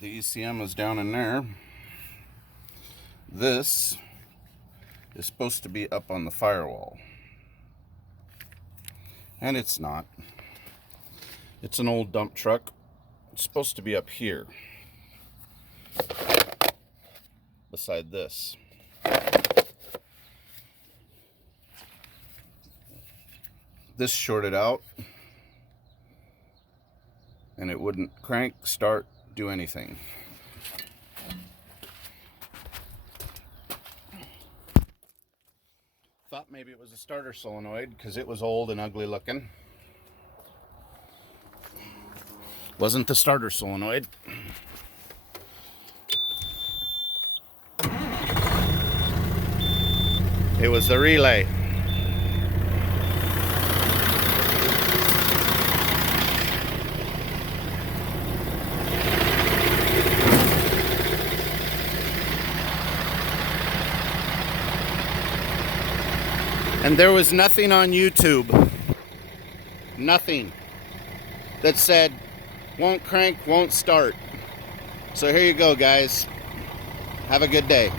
The ECM is down in there. This is supposed to be up on the firewall, and it's not. It's an old dump truck. It's supposed to be up here beside this. This shorted out and it wouldn't crank, start, do anything. Thought maybe it was a starter solenoid because it was old and ugly looking. Wasn't the starter solenoid. It was the relay. And there was nothing on YouTube, nothing, that said, won't crank, won't start. So here you go, guys. Have a good day.